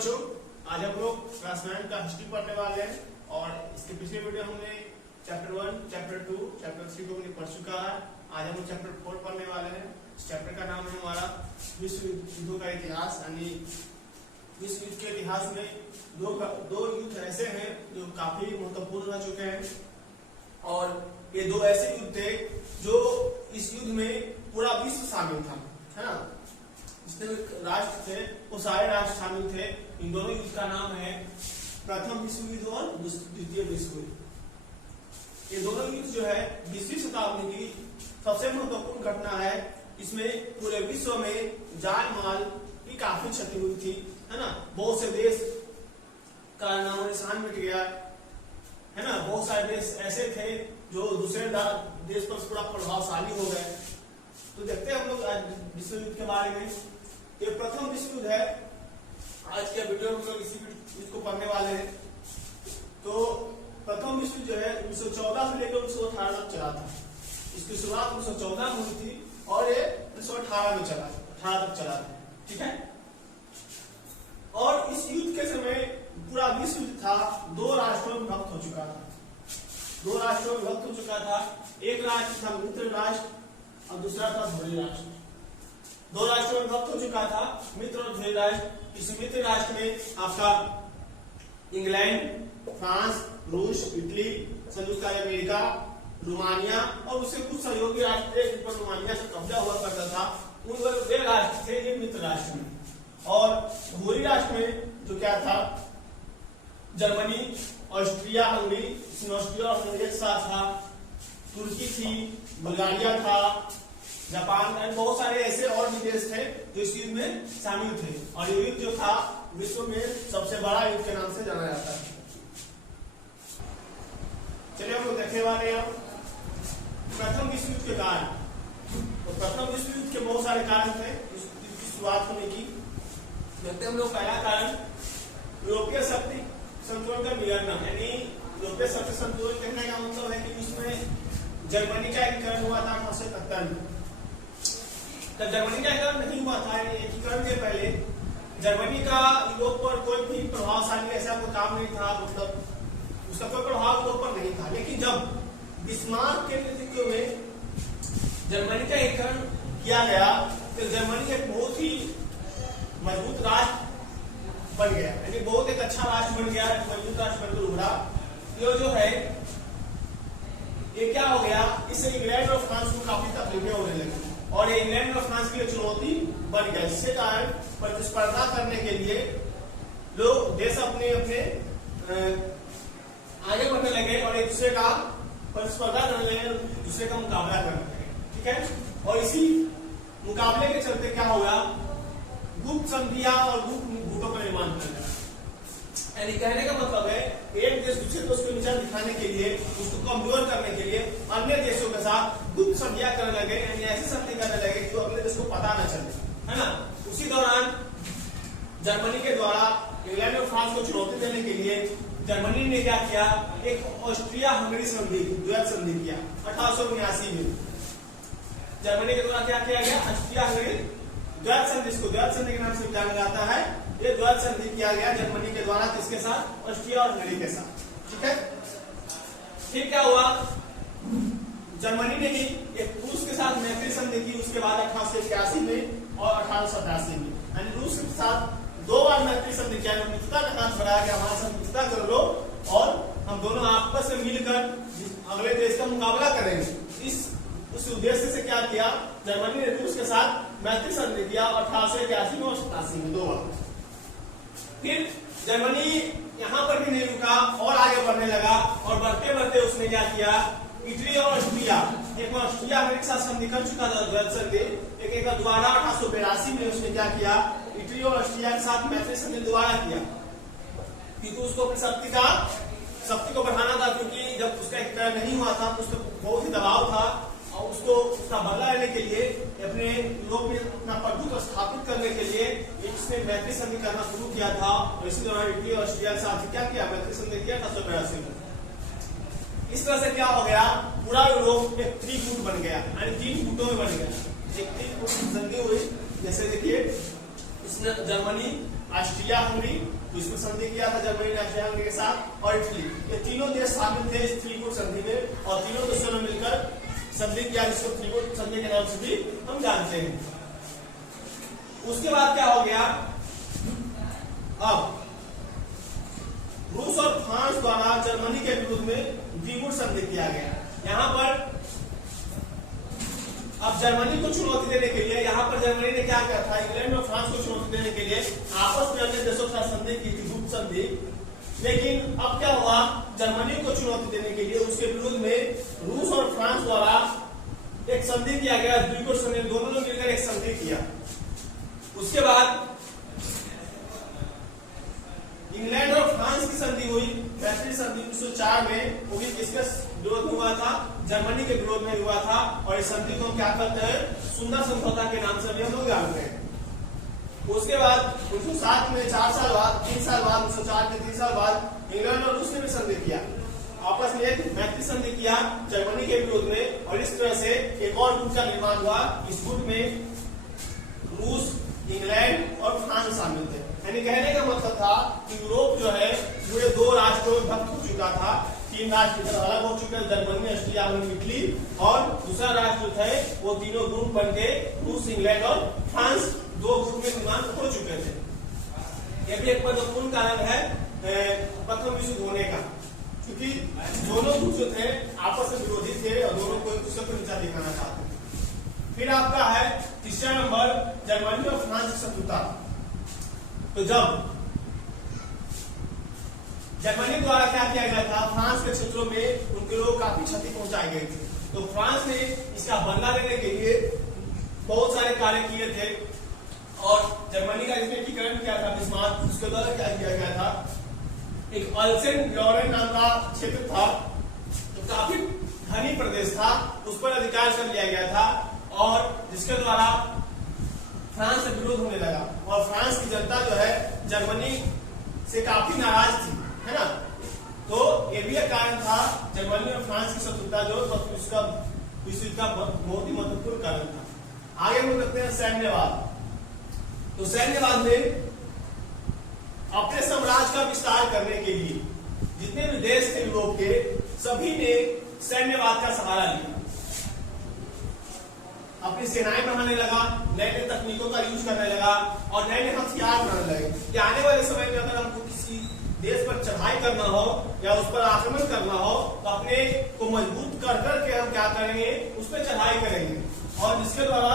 बच्चों, आज हम लोग क्लास 9 का हिस्ट्री पढ़ने वाले हैं और इसके पिछले वीडियो हमने चैप्टर 1, चैप्टर 2, चैप्टर 3 को हमने पढ़ चुका है। आज हम लोग चैप्टर 4 पढ़ने वाले हैं। इस चैप्टर का नाम है हमारा विश्व युद्धों का इतिहास। यानी विश्व युद्ध के इतिहास में दो युद्ध ऐसे हैं जो काफी महत्वपूर्ण रह चुके हैं और ये दो ऐसे युद्ध थे जो इस युद्ध में पूरा विश्व शामिल था, है ना। जितने भी राष्ट्र थे वो सारे राष्ट्र शामिल थे। इन दोनों युद्ध का नाम है प्रथम विश्व युद्ध और द्वितीय विश्व युद्ध। ये दोनों युद्ध जो है 20वीं शताब्दी की सबसे महत्वपूर्ण घटना है। इसमें पूरे विश्व में जान माल की काफी क्षति हुई थी, है ना। बहुत से देश का नामो निशान मिट गया, है ना। बहुत सारे देश ऐसे थे जो दूसरे देश पर पूरा प्रभावशाली हो गए। तो देखते हैं हम लोग आज विश्व युद्ध के बारे में। ये प्रथम विश्व युद्ध है। आज के वीडियो में हम लोग इसी युद्ध को पढ़ने वाले हैं। तो प्रथम विश्व युद्ध जो है 1914 से लेकर 1918 तक चला था। इसकी शुरुआत 1914 में हुई थी और ये 1918 में चला 18 तक चला था, ठीक है। और इस युद्ध के समय पूरा विश्व युद्ध था दो राष्ट्रों में विभक्त हो चुका था। दो राष्ट्रों में विभक्त हो चुका था। एक राष्ट्र था मित्र राष्ट्र और दूसरा था ध्रुवीय राष्ट्र। दो राष्ट्रों में विभक्त हो चुका था, मित्र और ध्रुवीय राष्ट्र। इस मित्र राष्ट्र में आपका इंग्लैंड, फ्रांस, रूस, इटली, संयुक्त अरब अमेरिका, रोमानिया और उससे कुछ सहयोगी राष्ट्र थे जिन पर रोमानिया से कब्जा हुआ करता था। उन वे राष्ट्र थे ये मित्र राष्ट्र में। और ध्रुवीय राष्ट्र में जो क्या था, जर्मनी, ऑस्ट्रिया हंगरी, ऑस्ट्रिया और हंगरी एक साथ था, तुर्की थी, बुल्गारिया था, जापान, बहुत सारे ऐसे और भी देश थे जो इस युद्ध में शामिल थे। और ये युद्ध जो था विश्व में सबसे बड़ा युद्ध के नाम से जाना जाता है। चलिए हम लोग देखने वाले हैं प्रथम विश्व युद्ध के कारण। तो प्रथम विश्व युद्ध के बहुत सारे कारण थे इस युद्ध की शुरुआत होने की। देखते हम लोग पहला कारण यूरोपीय शक्ति संतुलन का बिगड़ना। यानी यूरोपीय शक्ति संतुलन कहने का मतलब है कि इसमें जर्मनी का एकीकरण हुआ था 1871 में। जब जर्मनी का एकीकरण नहीं हुआ था, एकीकरण के पहले जर्मनी का यूरोप पर कोई भी प्रभावशाली ऐसा कोई काम नहीं था, मतलब उसका कोई प्रभाव यूरोप पर नहीं था। लेकिन जब बिस्मार्क के नेतृत्व में जर्मनी का एकीकरण किया गया तो जर्मनी एक बहुत ही मजबूत राष्ट्र बन गया। यानी बहुत एक अच्छा राष्ट्र बन गया, मजबूत राष्ट्र बनकर उभरा। ये जो है ये क्या हो गया, इससे इंग्लैंड और फ्रांस को काफी तकलीफें होने लगी और ये इंग्लैंड और फ्रांस के लिए चुनौती बन गया। जिसके कारण प्रतिस्पर्धा करने के लिए लोग देश अपने अपने आगे बढ़ने लगे और एक दूसरे का प्रतिस्पर्धा करने लगे, दूसरे का मुकाबला करने लगे, ठीक है। और इसी मुकाबले के चलते क्या होगा, गुप्त संधियां और गुप्त गुटों का निर्माण करना। यानी कहने का मतलब है एक देश दूसरे देश को नीचा दिखाने के लिए, उसको कमजोर करने के लिए अन्य देशों के साथ गुप्त संधियां करने लगे। यानी ऐसी संधि करने लगे कि अगले देश को पता न चले, है ना। उसी दौरान जर्मनी के द्वारा इंग्लैंड और फ्रांस को चुनौती देने के लिए जर्मनी ने क्या किया, एक ऑस्ट्रिया हंगरी संधि द्वैत संधि किया 1879 में। जर्मनी के द्वारा क्या किया गया, ऑस्ट्रिया हंगरी द्वैत संधि, इसको द्वैत संधि के नाम से जाना जाता है। ये द्वैत संधि किया गया जर्मनी के द्वारा किसके साथ, ऑस्ट्रिया और हंगरी के साथ, ठीक है। फिर क्या हुआ, जर्मनी ने ही एक रूस के साथ मैत्री संधि की उसके बाद 1881 में और 1887 में। यानी रूस के साथ दो बार मैत्री संधि किया, मित्रता का हाथ बढ़ाया कि हमारे साथ मित्रता कर लो और हम दोनों आपस में मिलकर अगले देश का मुकाबला करेंगे। उस उद्देश्य से क्या किया, जर्मनी ने रूस के साथ मैत्री संधि किया 1881 में और 87 में, दो बार। फिर जर्मनी यहाँ पर भी नहीं रुका और आगे बढ़ने लगा और बढ़ते बढ़ते उसने क्या किया, इटली और ऑस्ट्रिया, एक ऑस्ट्रिया के साथ संधि कर चुका था द्वैत संधि, एक दोबारा 1882 में उसने क्या किया, इटली और ऑस्ट्रिया के साथ मैत्री संधि दोबारा किया, क्योंकि उसको अपनी शक्ति को बढ़ाना था। क्योंकि जब उसका एकीकरण नहीं हुआ था तो उसको बहुत ही दबाव था और उसको उसका बदला लेने के लिए अपने यूरोप में अपना प्रभुत्व स्थापित करने के लिए इसने मैत्री संधि करना शुरू किया था। और इसी दौरान इटली और ऑस्ट्रिया के साथ क्या किया, मैत्री संधि किया 1882 में। इस तरह से क्या हो गया, पूरा यूरोप एक त्रिकूट बन गया, यानी 3 गुटों में बन गया। एक 3 गुट संधि हुई, जैसे देखिए इसने जर्मनी, ऑस्ट्रिया, हंगरी, तो इसमें संधि किया था जर्मनी ने ऑस्ट्रिया हंगरी के साथ, और इटली। ये तीनों देश शामिल थे इस त्रिकूट संधि में, और तीनों देशों ने मिलकर संधि किया, जिसको त्रिकूट संधि के नाम से भी हम जानते हैं। उसके बाद क्या हो गया, अब रूस और फ्रांस द्वारा जर्मनी के विरुद्ध में द्विगुट संधि किया गया। यहाँ पर अब जर्मनी को चुनौती देने के लिए, यहाँ पर जर्मनी ने क्या किया था, इंग्लैंड और फ्रांस को चुनौती देने के लिए आपस में अन्य देशों के साथ संधि की थी, गुप्त संधि। लेकिन अब क्या हुआ, जर्मनी को चुनौती देने के लिए उसके विरुद्ध में रूस और फ्रांस द्वारा एक संधि किया गया, द्विगुट संधि, दोनों ने मिलकर एक संधि किया। उसके बाद इंग्लैंड और फ्रांस की संधि हुई, मैत्री संधि 1904 में, वो भी किसके विरोध में हुआ था, जर्मनी के विरोध में हुआ था। और इस संधि को क्या कहते हैं, सुंदर समझौता के नाम से भी हम लोग जानते हैं। उसके बाद 1907 में 4 साल बाद, 3 साल बाद, 1904 के 3 साल बाद इंग्लैंड और रूस ने भी संधि किया, आपस में एक मैत्री संधि किया जर्मनी के विरोध में। और इस तरह से एक और गुट का निर्माण हुआ। इस गुट में रूस, इंग्लैंड और फ्रांस शामिल थे। यानी कहने का मतलब था कि यूरोप जो है पूरे 2 राष्ट्रों में भक्त हो चुका था। 3 राष्ट्र अलग हो चुके हैं, जर्मनी, ऑस्ट्रिया, हंगरी, इटली, और दूसरा राष्ट्र थे वो तीनों ग्रुप बनके रूस, इंग्लैंड और फ्रांस 2 ग्रुप में निर्माण हो चुके थे। यह भी एक महत्वपूर्ण कारण है प्रथम विश्व युद्ध होने का, क्योंकि दोनों ग्रुप जो थे आपस में विरोधी थे और दोनों को एक दूसरे को नीचा दिखाना चाहते थे। फिर आपका है तीसरा नंबर, जर्मनी और फ्रांस की शत्रुता। तो जब जर्मनी द्वारा क्या किया गया था, फ्रांस के क्षेत्रों में उनके लोग काफी क्षति पहुंचाई गई थी, तो फ्रांस ने इसका बदला लेने के लिए बहुत सारे कार्य किए थे। और जर्मनी का इसमें एकीकरण किया था बिस्मार्क, उसके द्वारा क्या किया गया था, एक अल्सेन लॉरेन नाम का क्षेत्र था, तो काफी घनी प्रदेश था, उस पर अधिकार कर लिया गया था, और जिसके द्वारा फ्रांस से विरोध होने लगा। और फ्रांस की जनता जो है जर्मनी से काफी नाराज थी, है ना। तो ये भी एक कारण था, जर्मनी और फ्रांस की शत्रुता जो उसका विश्व युद्ध का बहुत ही महत्वपूर्ण कारण था। आगे हम देखते हैं सैन्यवाद। तो सैन्यवाद में अपने साम्राज्य का विस्तार करने के लिए जितने भी देश थे यूरोप के, सभी ने सैन्यवाद का सहारा लिया, अपनी सेनाएं बढ़ाने लगा, नए नए तकनीकों का यूज करने लगा, और नए नए हथियार बनाने लगे कि आने वाले समय में अगर हमको किसी देश पर चढ़ाई करना हो या उस पर आक्रमण करना हो, तो अपने को मजबूत कर करके हम क्या करेंगे, उस पर चढ़ाई करेंगे। और जिसके द्वारा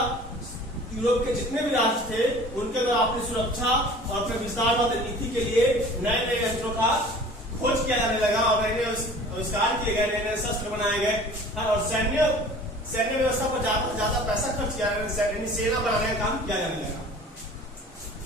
यूरोप के जितने भी राष्ट्र थे उनके द्वारा अपनी सुरक्षा और अपने विस्तारवाद नीति के लिए नए नए यंत्रों का खोज किया जाने लगा, और नए नए आविष्कार किए गए, नए नए शस्त्र बनाए गए, और सैन्य व्यवस्था पर ज्यादा पैसा खर्च किया, सेना बनाने का काम किया जाने लगा,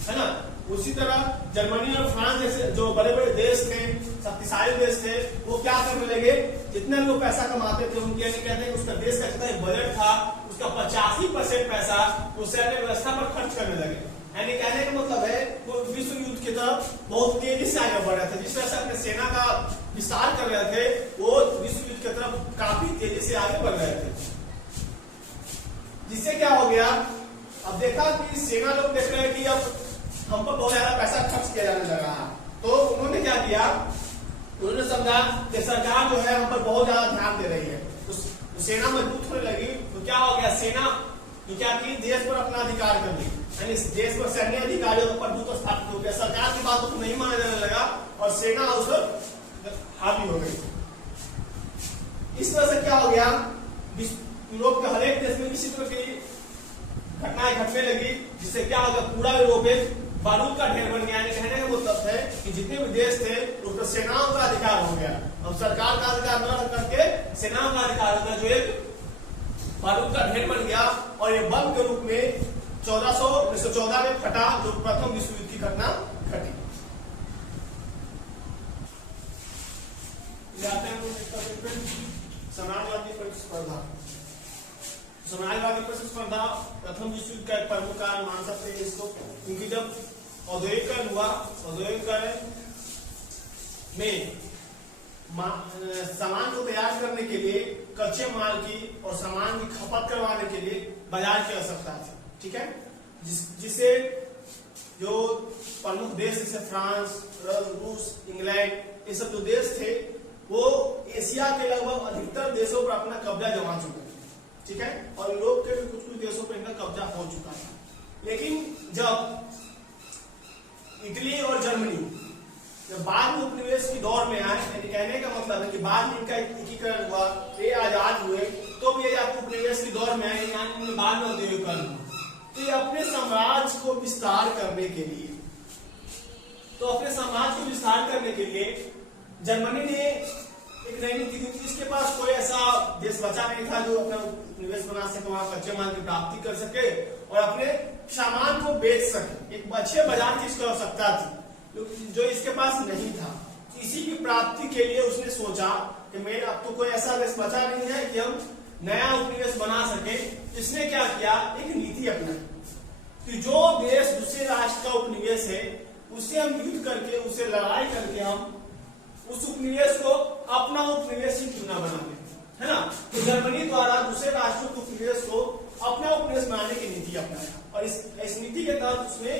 है ना। उसी तरह जर्मनी और फ्रांस जैसे जो बड़े बड़े देश थे, शक्तिशाली देश थे, वो क्या करने लगे, जितने लोग पैसा कमाते थे उनके कहते हैं उसका देश का जितना बजट था उसका 85% पैसा वो सैन्य व्यवस्था पर खर्च करने लगे। यानी कहने का मतलब है वो विश्व युद्ध की तरफ बहुत तेजी से आगे बढ़ रहे थे। जिस तरह से अपने सेना का विस्तार कर रहे थे, वो विश्व युद्ध की तरफ काफी तेजी से आगे बढ़ रहे थे। जिससे क्या हो गया, अब देखा कि सेना लोग देख रहे हैं कि अब हम पर बहुत ज्यादा पैसा खर्च किया जाने लगा है, तो उन्होंने क्या किया, उन्होंने समझा कि सरकार जो है हम पर बहुत ज्यादा ध्यान दे रही है, तो सेना मजबूत होने लगी। तो क्या हो गया, सेना तो क्या की, देश पर अपना अधिकार कर ली, यानी देश पर सैन्य अधिकारियों का प्रभुत्व स्थापित हो गया, सरकार की बातों को नहीं माना जाने लगा और सेना उस पर हावी हो गई। इस तरह से क्या हो गया, यूरोप के हर एक देश में इसी तरह की घटनाएं घटने लगी, जिससे क्या होगा, पूरा यूरोप एक बारूद का ढेर बन गया। कहने का मतलब है कि जितने भी देश थे उस पर सेनाओं का अधिकार हो गया। अब सरकार का अधिकार न करके सेनाओं का अधिकार हो गया, जो एक बारूद का ढेर बन गया। और ये बम के रूप में 1914 में फटा, जो प्रथम विश्व युद्ध की घटना घटी। समाजवादी प्रतिस्पर्धा। समाजवादी प्रतिस्पर्धा प्रथम विश्व युद्ध का एक प्रमुख कारण मान सकते हैं इसको, क्योंकि जब औद्योगिकरण हुआ, औद्योगिकरण में सामान को तैयार करने के लिए कच्चे माल की और सामान की खपत करवाने के लिए बाजार की आवश्यकता थी, ठीक है, जिससे जो प्रमुख देश जैसे फ्रांस, रूस, इंग्लैंड, ये सब जो देश थे वो एशिया के लगभग अधिकतर देशों पर अपना कब्जा जमा चुके थे, ठीक है, और यूरोप के भी कुछ कुछ देशों पर इनका कब्जा हो चुका था। लेकिन जब इटली और जर्मनी जब बाद में उपनिवेश की दौर में आए, यानी कहने का मतलब है कि बाद में इनका एकीकरण हुआ, ये आजाद हुए, तो भी आपको उपनिवेश की दौर में आए, यानी बाद में औद्योगिकरण हुआ, तो ये अपने साम्राज्य को विस्तार करने के लिए जर्मनी ने एक नई नीति दी, क्योंकि इसके पास कोई ऐसा देश बचा नहीं था जो अपना उपनिवेश बना सके, वहां कच्चे माल की प्राप्ति कर सके और अपने सामान को बेच सके। एक अच्छे बाजार की इसको आवश्यकता थी जो इसके पास नहीं था। इसी की प्राप्ति के लिए उसने सोचा कि मेरे अब तो कोई ऐसा देश बचा नहीं है कि हम नया उपनिवेश बना सके। इसने क्या किया, एक नीति अपनाई कि जो देश दूसरे राष्ट्र का उपनिवेश है उससे हम युद्ध करके, उससे लड़ाई करके हम उस उपनिवेश को अपना उपनिवेश ही क्यों ना बना ले, है ना। तो जर्मनी द्वारा दूसरे राष्ट्रों के उपनिवेश को अपना उपनिवेश बनाने की नीति अपनाया और इस नीति के तहत उसने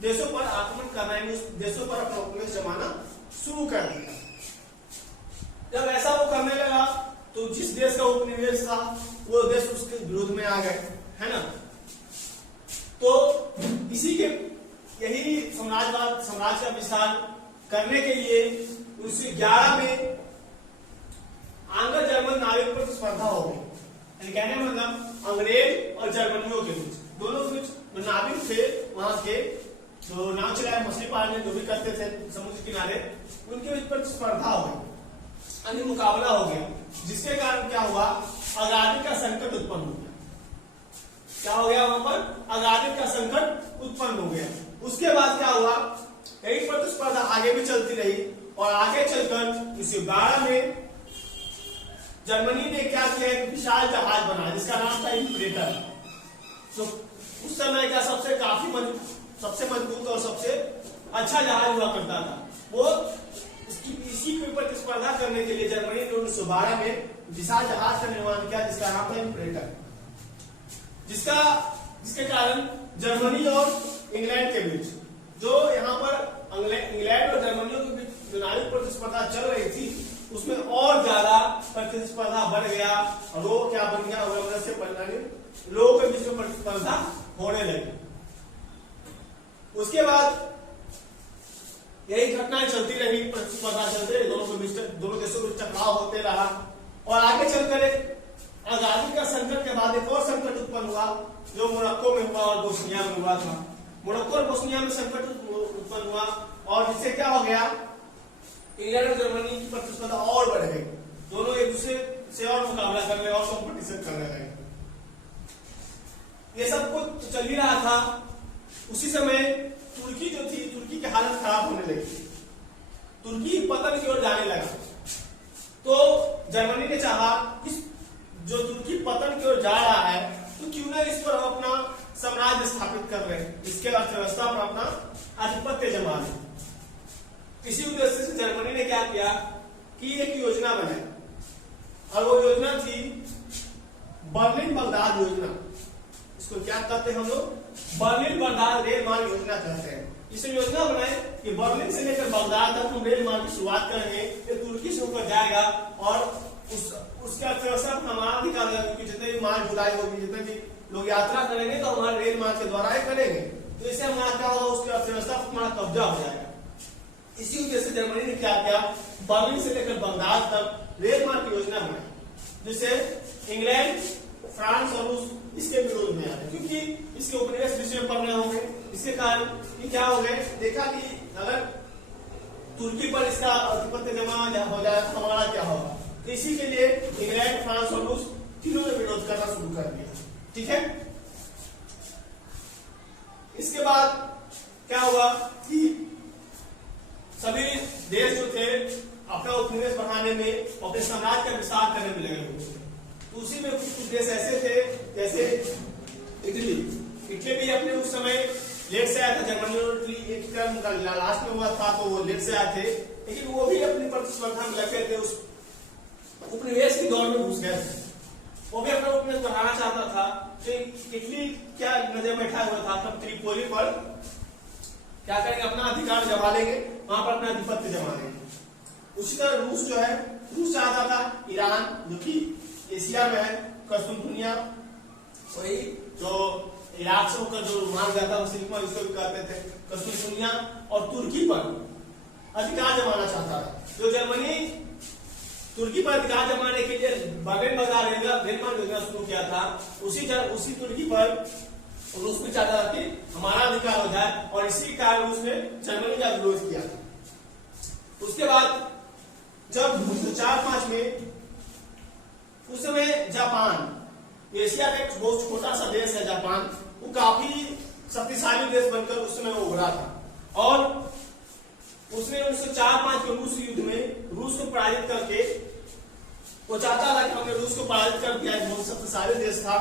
देशों पर आक्रमण करना, उस देशों पर अपना उपनिवेश जमाना शुरू कर दिया। जब ऐसा वो करने लगा तो जिस देश का उपनिवेश था वो देश उसके विरोध में आ गए, है ना। तो इसी के यही साम्राज्य का विस्तार करने के लिए 1911 में आंग्लो जर्मन नाविक प्रतिस्पर्धा हो गई। कहने का मतलब अंग्रेज और जर्मनियों के बीच, दोनों के बीच नाविक थे वहां के जो नाव चलाए, मछली पालने जो भी करते थे समुद्र किनारे, उनके बीच प्रतिस्पर्धा हो गई, यानी मुकाबला हो गया, जिसके कारण क्या हुआ, आजादी का संकट उत्पन्न हो गया। क्या हो गया वहां पर, आजादी का संकट उत्पन्न हो गया। उसके बाद क्या हुआ, यही प्रतिस्पर्धा आगे भी चलती रही और आगे चलकर 1912 में जर्मनी ने क्या किया, एक विशाल जहाज बनाया जिसका नाम था इम्परेटर। तो उस समय का सबसे मजबूत और सबसे अच्छा जहाज हुआ करता था। वो इसी के प्रतिस्पर्धा करने के लिए जर्मनी ने 1912 में विशाल जहाज का निर्माण किया जिसका नाम था इम्परेटर, जिसके कारण जर्मनी और इंग्लैंड के बीच जो यहाँ पर इंग्लैंड और जर्मनियों के बीच जो नाविक प्रतिस्पर्धा चल रही थी उसमें और ज्यादा प्रतिस्पर्धा बढ़ गया और वो क्या बन गया, लोगों के बीच में प्रतिस्पर्धा होने लगी। उसके बाद यही घटनाएं चलती रही, प्रतिस्पर्धा चलते रही, दोनों देशों के बीच टकराव होते रहा और आगे चलकर एक आजादी का संकट के बाद एक और संकट उत्पन्न हुआ जो मोरक्को में हुआ और बोस्निया में हुआ था। मोरक्को और बोस्निया में संकट उत्पन्न हुआ और जिससे क्या हो गया, इंग्लैंड और जर्मनी की प्रतिस्पर्धा और बढ़ गई, दोनों एक दूसरे से और मुकाबला करने और कंपटीशन करने लगे। ये सब कुछ चल ही रहा था। उसी समय तुर्की जो थी, तुर्की की हालत खराब होने लगी, तुर्की पतन की ओर जाने लगा। तो जर्मनी ने चाहा कि जो तुर्की पतन की ओर जा रहा है तो क्यों ना इस पर हम अपना साम्राज्य स्थापित कर रहे हैं, इसके अर्थव्यवस्था पर अपना आधिपत्य जमा लें। इसी उद्देश्य से जर्मनी ने क्या किया कि एक योजना बनाई और वो योजना थी बर्लिन बगदाद योजना। इसको क्या कहते हैं हम लोग, बर्लिन बगदाद रेल मार्ग योजना कहते हैं। इसे योजना बनाए कि बर्लिन से लेकर बगदाद तक हम रेल मार्ग की शुरुआत करेंगे, ये तुर्की से होकर जाएगा और उसके अर्थव्यवस्था पर हमारा अधिकार है, क्योंकि जितने भी माल ढुलाई होगी, जितने भी लोग यात्रा करेंगे तो हमारे रेल मार्ग के द्वारा ही करेंगे, तो इससे हमारा क्या होगा, उसकी अर्थव्यवस्था पर हमारा कब्जा हो जाएगा। इसी वजह से जर्मनी ने क्या किया, बर्लिन से लेकर बगदाद तक रेल मार्ग की योजना बनाई, जिससे इंग्लैंड, फ्रांस और रूस इसके विरोध में आ रहे, क्योंकि इसके उपनिवेश विषय में पढ़ने होंगे। इसके कारण क्या हो गए, देखा कि अगर तुर्की पर इसका आधिपत्य जमा हो जाए तो हमारा क्या होगा। तो इसी के लिए इंग्लैंड, फ्रांस और रूस तीनों ने विरोध करना शुरू कर दिया, ठीक है। इसके बाद क्या हुआ कि सभी देश जो थे अपना उपनिवेश बढ़ाने में, अपने साम्राज्य का विस्तार करने में लगे हुए थे। तो उसी में कुछ देश ऐसे थे जैसे इटली भी अपने उस समय लेट से आया था। जर्मनी और इटली एक टर्म लास्ट में हुआ था तो वो लेट से आए थे, लेकिन वो भी अपनी प्रतिस्पर्धा में लगे थे, उस उपनिवेश की दौर में घुस गए थे। वो भी अपना उपनिवेश बढ़ाना चाहता था। तो इटली क्या नजर बैठा हुआ था, तब त्रिपोली पर क्या करेंगे, अपना अधिकार जमा लेंगे, वहां पर अपना आधिपत्य जमा लेंगे। उसी तरह रूस जो है, रूस चाहता था ईरान जो कि एशिया में है, कस्तुनतुनिया वही जो इराक से होकर जो मान गया था मुस्लिम इसको भी कहते थे कस्तुनतुनिया, और तुर्की पर अधिकार जमाना चाहता था। जो जर्मनी तुर्की पर अधिकार जमाने के लिए बेरमन योजना शुरू किया था, उसी तुर्की पर रूस भी चाहता था कि हमारा अधिकार हो जाए, और इसी कारण रूस ने जर्मनी का विरोध किया था। उसके बाद जब 1904-05 में उस समय जापान, एशिया का एक बहुत छोटा सा देश है जापान, वो काफी शक्तिशाली देश बनकर उस समय वो उभरा था, और उसने 1904-05 के रूस युद्ध में रूस को पराजित करके वो चाहता था कि हमने रूस को पराजित कर दिया, एक बहुत शक्तिशाली देश था,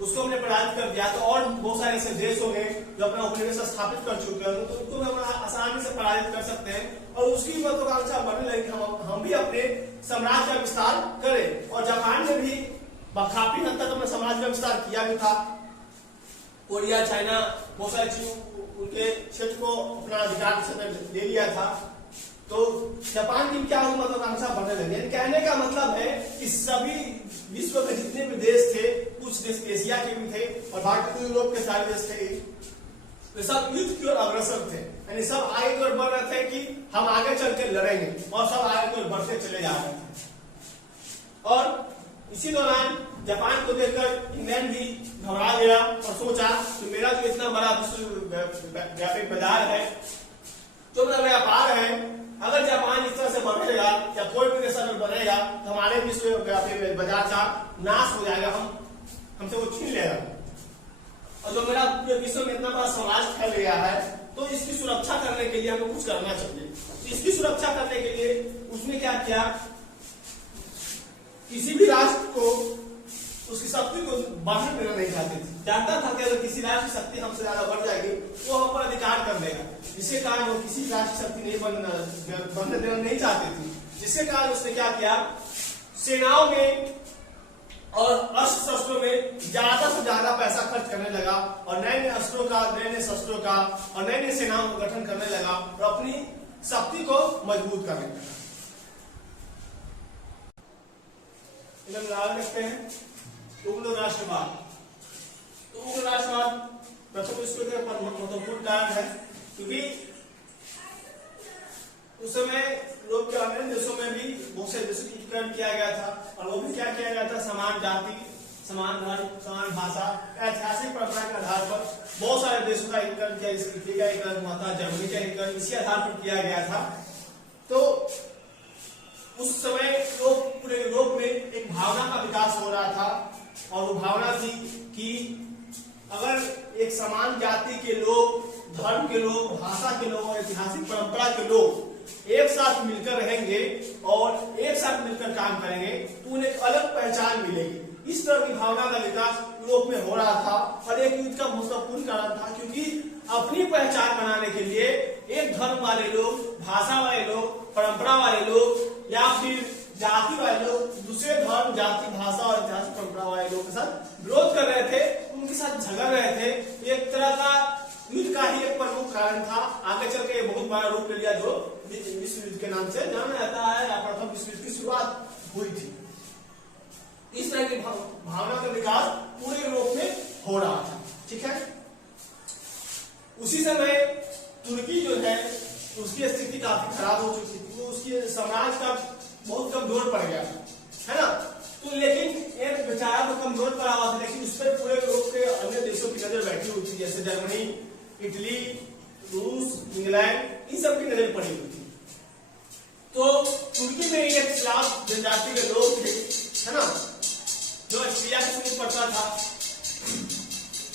उसको हमने पराजित कर दिया तो और बहुत सारे ऐसे देश होंगे जो अपना उपनिवेश स्थापित कर चुके हैं, तो उनको हम आसानी से पराजित कर सकते हैं, और उसकी महत्वाकांक्षा बढ़ने लगी, हम भी अपने साम्राज्य का विस्तार करें। और जापान ने भी काफी हद तक अपने साम्राज्य का विस्तार किया भी था, कोरिया, चाइना, बहुत सारी चीजों उनके क्षेत्र को अपना अधिकार से ले लिया था। तो जापान की क्या महत्वाकांक्षा बढ़ने लगी। कहने का मतलब है कि सभी विश्व के जितने भी देश थे, कुछ देश एशिया के भी थे और भारत यूरोप के सारे देश थे, वे सब युद्ध की ओर अग्रसर थे, यानी सब आगे की ओर बढ़ रहे थे कि हम आगे चल के लड़ेंगे, और सब आगे की ओर बढ़ते चले जा रहे थे। और इसी दौरान जापान को देखकर इंग्लैंड भी घबरा गया और सोचा कि मेरा जो इतना बड़ा विश्व बाजार है, जो मेरा व्यापार है, अगर जापान इस तरह से बढ़ेगा या कोई भी देश अगर बढ़ेगा तो हमारे विश्व बाजार का नाश हो जाएगा, हमसे वो छीन लेगा, और जो मेरा विश्व में इतना बड़ा समाज फैल गया है, तो इसकी सुरक्षा करने के लिए हमें कुछ करना चाहिए। तो इसकी सुरक्षा करने के लिए उसने क्या किया, किसी भी राष्ट्र को उसकी शक्ति को बढ़ने देना नहीं चाहते थे। जानता था कि अगर किसी राष्ट्र की शक्ति हमसे ज्यादा बढ़ जाएगी वो हम पर अधिकार कर देगा, जिसके कारण वो किसी राष्ट्र की शक्ति नहीं बढ़ने देना नहीं चाहते थे। जिसके कारण उसने क्या किया, सेनाओं में और अस्त्र शस्त्रों में ज्यादा से ज्यादा पैसा खर्च करने लगा, और नए नए अस्त्रों का, नए नए शस्त्रों का और नए नए सेनाओं का गठन करने लगा, और अपनी शक्ति को मजबूत करने लगा। देखते हैं उग्र राष्ट्रवाद। तो उग्र राष्ट्रवाद प्रथम विश्व युद्ध का महत्वपूर्ण कारण है, क्योंकि उस समय यूरोप के अन्य देशों में भी बहुत से देशों की एकीकरण किया गया था, और वो भी क्या किया गया था, समान जाति, समान धर्म, समान भाषा, ऐतिहासिक परंपरा के आधार पर बहुत सारे देशों का एकीकरण किया, इटली का एकीकरण हुआ था, जर्मनी का एकीकरण इसी आधार पर किया गया था। तो उस समय लोग पूरे यूरोप में एक भावना का विकास हो रहा था, और वो भावना थी कि अगर एक समान जाति के लोग, धर्म के लोग, भाषा के लोग और ऐतिहासिक परंपरा के लोग एक साथ मिलकर रहेंगे और एक साथ मिलकर काम करेंगे तो उन्हें एक अलग पहचान मिलेगी। इस तरह की भावना का विकास यूरोप में हो रहा था, और एक युद्ध का महत्वपूर्ण कारण था, क्योंकि अपनी पहचान बनाने के लिए एक धर्म वाले लोग, भाषा वाले लोग, परंपरा वाले लोग या फिर जाति वाले लोग दूसरे धर्म, जाति, भाषा और ऐतिहासिक परंपरा वाले लोगों के साथ विरोध कर रहे थे, उनके साथ झगड़ रहे थे। एक तरह का युद्ध का ही एक प्रमुख कारण था। आगे चल के बहुत बड़ा रूप ले लिया, जो विश्व युद्ध के नाम से जाना जाता है, या प्रथम विश्व युद्ध की शुरुआत हुई थी। इस तरह की भावना का विकास पूरे यूरोप में हो रहा था। ठीक है, उसी समय तुर्की जो है उसकी स्थिति काफी खराब हो चुकी थी, वो उसके साम्राज्य का बहुत कमजोर पड़ गया है ना। तो लेकिन एक बेचारा तो कमजोर पड़ा हुआ था, लेकिन उस पर पूरे यूरोप के अन्य देशों की नजर बैठी हुई थी, जैसे जर्मनी, इटली, रूस, इंग्लैंड, इन सब की नजर पड़ी हुई थी। तो तुर्की में एक स्लाव जनजाति के लोग थे, है ना, जो ऑस्ट्रिया के समीप पड़ता था।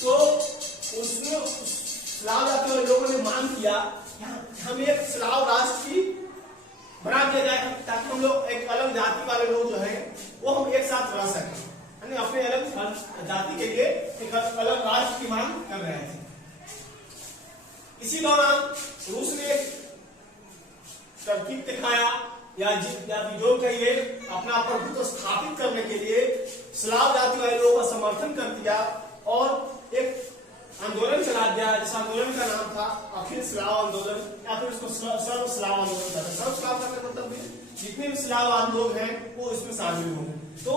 तो उसमें स्लाव जाति वाले लोगों ने मांग किया हम एक स्लाव राष्ट्र की बना दिया जाए, ताकि हम लोग एक अलग जाति वाले लोग जो है वो हम एक साथ रह सकें, यानी अपने अलग जाति के लिए एक अलग राष्ट्र की मांग कर रहे थे। इसी दौरान रूस ने तरकीब दिखाया या जो कहिए अपना प्रभुत्व स्थापित करने के लिए स्लाव जाति वाले लोगों का समर्थन कर दिया, और एक आंदोलन चला दिया, जिस आंदोलन का नाम था अखिल स्लाव आंदोलन या फिर इसको सर्व स्लाव आंदोलन कहते हैं। सर्व स्लाव का मतलब जितने भी स्लाव लोग हैं वो इसमें शामिल होंगे। तो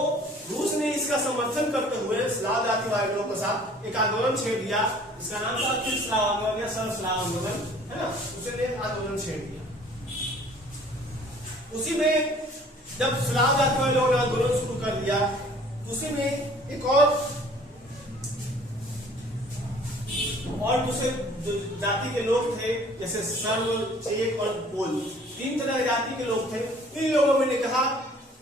रूस ने इसका समर्थन करते हुए स्लाव जाति वाले लोगों के साथ एक आंदोलन छेड़ दिया, इसका नाम था अखिल स्लाव आंदोलन या सर्व स्लाव आंदोलन, है ना। उसने आंदोलन छेड़ दिया। उसी में जब स्लाव जाति वाले लोगों ने आंदोलन शुरू कर दिया, उसी में एक और दूसरे जाति के लोग थे, जैसे सर्व, चेक और पोल, 3 तरह के जाति के लोग थे। इन लोगों ने कहा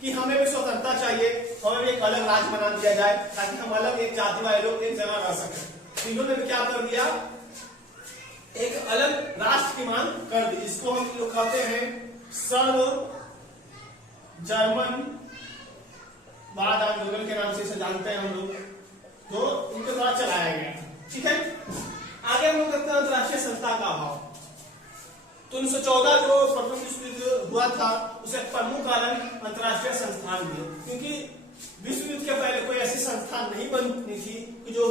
कि हमें भी स्वतंत्रता चाहिए, हमें एक अलग राज्य बना दिया जाए ताकि हम अलग एक जाति वाले लोग एक जगह रह सकें। इन्होंने भी क्या कर दिया, एक अलग राष्ट्र की मांग कर दी, जिसको हम लोग कहते हैं सर्व जर्मन बाद आंदोलन के नाम से इसे जानते हैं हम लोग। तो इनके द्वारा चलाया गया, ठीक है। आगे हम लोग करते हैं अंतरराष्ट्रीय संस्था का अभाव। तो 1914 जो प्रथम विश्व युद्ध हुआ था, उसे प्रमुख कारण अंतरराष्ट्रीय संस्थान भी, क्योंकि विश्व युद्ध के पहले कोई ऐसी संस्था नहीं बनी थी कि जो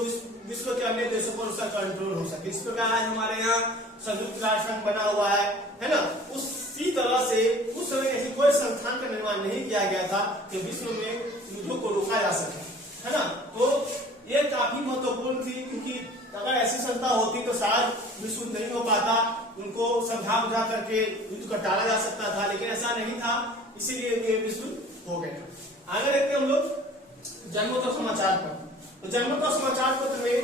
विश्व के अन्य देशों पर उसका कंट्रोल हो सके। इस प्रकार आज हमारे यहाँ संयुक्त राष्ट्र संघ बना हुआ है ना। उसी तरह से उस समय ऐसी कोई संस्थान का निर्माण नहीं किया गया था कि विश्व में युद्धों को रोका जा सके, है ना। तो ये काफी महत्वपूर्ण थी, क्योंकि अगर ऐसी संस्था होती तो शायद विश्व नहीं हो पाता, उनको समझा बुझा करके युद्ध को टाला जा सकता था, लेकिन ऐसा नहीं था, इसीलिए ये विश्व हो गया। आगे देखते हम लोग जनमत समाचार पत्र। तो जनमत समाचार पत्र में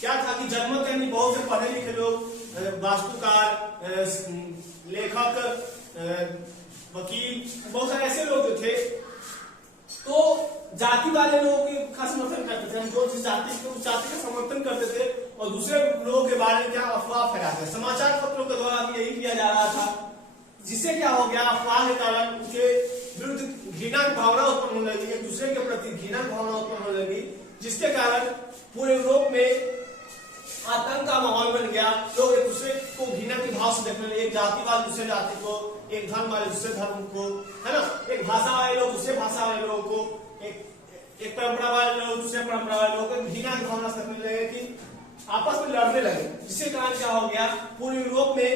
क्या था कि जनमत यानी बहुत से पढ़े लिखे लोग, वास्तुकार, लेखक, वकील, बहुत सारे ऐसे लोग जो थे, तो जाति वाले लोगों का समर्थन करते थे। हम जो जिस जाति को उस जाति का समर्थन करते थे और दूसरे लोगों के बारे में क्या अफवाह फैलाते थे। समाचार पत्रों के द्वारा भी यही किया जा रहा था, जिससे क्या हो गया, अफवाह के कारण उनके विरुद्ध घृणा की भावना उत्पन्न होने लगी, एक दूसरे के प्रति घृणा की भावना उत्पन्न होने लगी, जिसके कारण पूरे यूरोप में आतंक का माहौल बन गया। लोग एक दूसरे को घृणा के भाव से देखने लगे, एक जाति वाले दूसरे जाति को, एक धर्म वाले दूसरे धर्म को, है ना, एक भाषा वाले लोग दूसरे भाषा वाले लोगों को, एक परंपरा वाले लोग दूसरे परंपरा वाले लोगों को घृणा की भावना से देखने लगे कि आपस में लड़ने लगे, जिसके कारण क्या हो गया, पूरे यूरोप में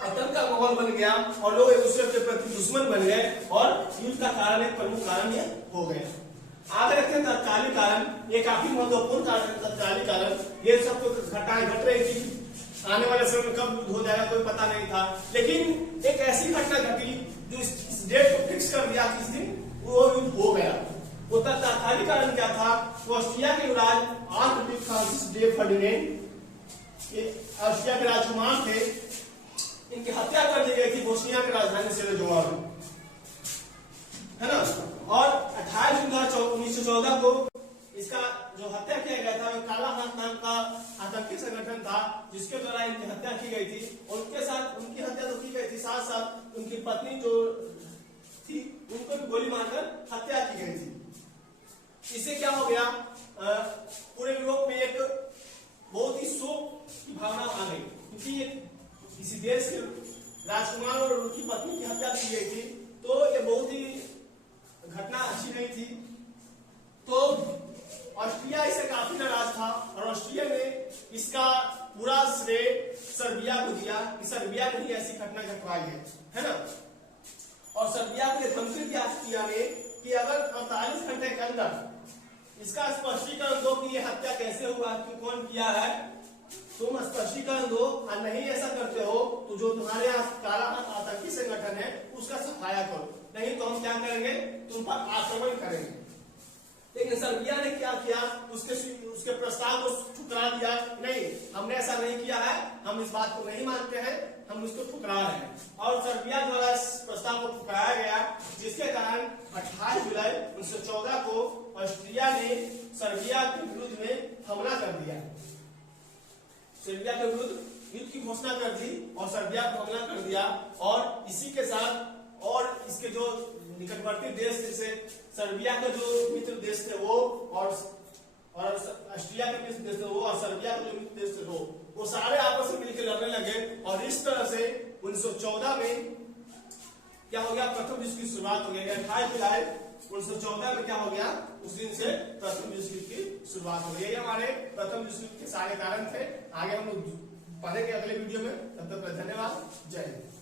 आतंक का माहौल बन गया और लोग एक दूसरे के प्रति दुश्मन बन गए और युद्ध का कारण, एक प्रमुख कारण ये हो गया। आगे रखते हैं तत्कालीन कारण। ये काफी महत्वपूर्ण कारण है तत्कालीन कारण। ये सब तो घटनाएं घट रही थी, आने वाले समय में कब युद्ध हो जाएगा कोई पता नहीं था, लेकिन एक ऐसी घटना घटी जो इस डेट को फिक्स कर दिया कि इस दिन वो युद्ध हो गया। वो तत्कालीन कारण क्या था, वो ऑस्ट्रिया के युवराज archduke Francis de Ferdinand, Austria के राजकुमार थे, इनकी हत्या कर दी गई थी बोस्निया की राजधानी सेरेजोवा में, है ना। और 28 जून 1914 को इसका जो हत्या किया गया था, काला हाथ नाम का आतंकी संगठन था जिसके द्वारा इनकी हत्या की गई थी। और उनके साथ उनकी हत्या तो की गई थी, साथ साथ उनकी पत्नी जो थी उनको भी गोली मारकर हत्या की गई थी। इससे क्या हो गया, पूरे यूरोप में एक बहुत ही शोक की भावना आ गई, क्योंकि किसी देश के राजकुमार और उनकी पत्नी की हत्या की गई थी, तो ये बहुत ही घटना अच्छी नहीं थी। तो ऑस्ट्रिया इससे काफी नाराज था और ऑस्ट्रिया ने इसका पूरा श्रेय सर्बिया को दिया कि सर्बिया ने ही ऐसी घटना घटवाई है ना। और सर्बिया को धमकी दिया ऑस्ट्रिया ने कि अगर 48 घंटे के अंदर इसका स्पष्टीकरण दो कि ये हत्या कैसे हुआ, कि कौन किया है, तुम स्पष्टीकरण दो, और नहीं ऐसा करते हो तो जो तुम्हारे यहाँ काला हाथ आतंकी संगठन है उसका सफाया करो, नहीं तो हम क्या करेंगे, तुम पर आक्रमण करेंगे। लेकिन सर्बिया ने क्या किया, उसके प्रस्ताव को ठुकरा दिया, नहीं हमने ऐसा नहीं किया है, हम इस बात को नहीं मानते हैं, हम इसको ठुकरा रहे हैं। और सर्बिया द्वारा इस प्रस्ताव को ठुकराया गया, जिसके कारण 28 जुलाई 1914 को ऑस्ट्रिया ने सर्बिया के विरुद्ध में हमला कर दिया, सर्बिया के विरुद्ध युद्ध की घोषणा कर दी और सर्बिया को हमला कर दिया। और इसी के साथ और इसके जो निकटवर्ती देश जैसे सर्बिया के जो मित्र देश थे वो और ऑस्ट्रिया के मित्र देश थे वो और सर्बिया के जो मित्र देश थे वो सारे आपस में मिलकर लड़ने लगे। और इस तरह से 1914 में क्या हो गया, प्रथम विश्व की शुरुआत हो गई। 28 जुलाई 1914 में क्या हो गया, उस दिन से प्रथम विश्व युद्ध की शुरुआत हो गई। यही हमारे प्रथम विश्व युद्ध के सारे कारण थे। आगे हम लोग पढ़ेंगे अगले वीडियो में। तब तक धन्यवाद। जय हिंद।